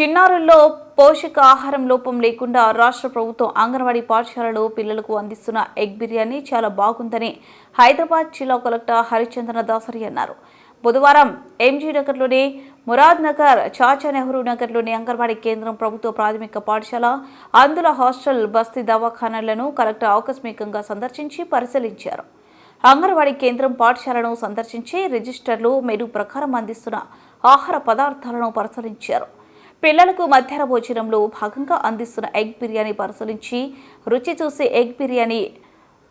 చిన్నారుల్లో పోషకాహారం లోపం లేకుండా రాష్ట్ర ప్రభుత్వం అంగన్వాడీ పాఠశాలలో పిల్లలకు అందిస్తున్న ఎగ్ బిర్యానీ చాలా బాగుందని హైదరాబాద్ జిల్లా కలెక్టర్ హరిచంద్ర దాసరి అన్నారు. బుధవారం ఎంజీ నగర్లోని మురాద్ నగర్, చాచా నెహ్రూ నగర్లోని అంగన్వాడీ కేంద్రం, ప్రభుత్వ ప్రాథమిక పాఠశాల, అందుల హాస్టల్, బస్తీ దవాఖానాలను కలెక్టర్ ఆకస్మికంగా సందర్శించి పరిశీలించారు. అంగన్వాడీ కేంద్రం, పాఠశాలను సందర్శించి రిజిస్టర్లు, మెనూ ప్రకారం అందిస్తున్న ఆహార పదార్థాలను పరిశీలించారు. పిల్లలకు మధ్యాహ్న భోజనంలో భాగంగా అందిస్తున్న ఎగ్ బిర్యానీ పరిశీలించి రుచి చూసి ఎగ్ బిర్యానీ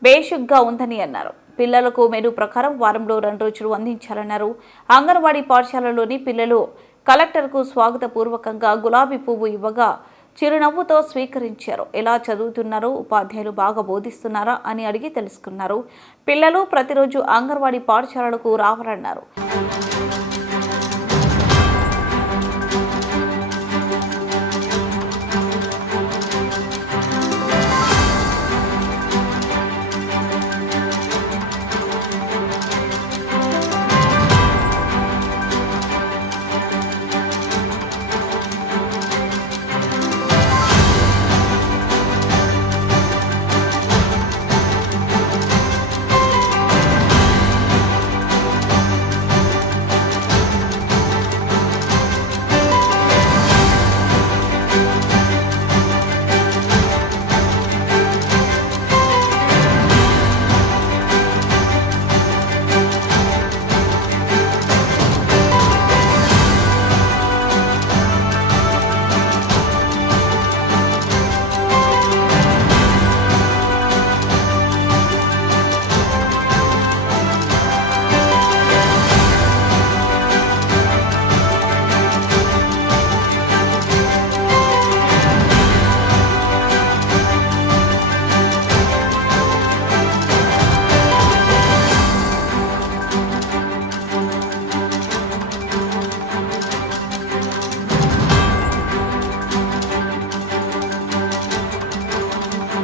బేషుగ్గా ఉందని అన్నారు. పిల్లలకు మెనూ ప్రకారం వారంలో 2 రోజులు అందించాలన్నారు. అంగన్వాడీ పాఠశాలలోని పిల్లలు కలెక్టర్కు స్వాగతపూర్వకంగా గులాబీ పువ్వు ఇవ్వగా చిరునవ్వుతో స్వీకరించారు. ఎలా చదువుతున్నారో, ఉపాధ్యాయులు బాగా బోధిస్తున్నారా అని అడిగి తెలుసుకున్నారు. పిల్లలు ప్రతిరోజు అంగన్వాడీ పాఠశాలలకు రావాలన్నారు.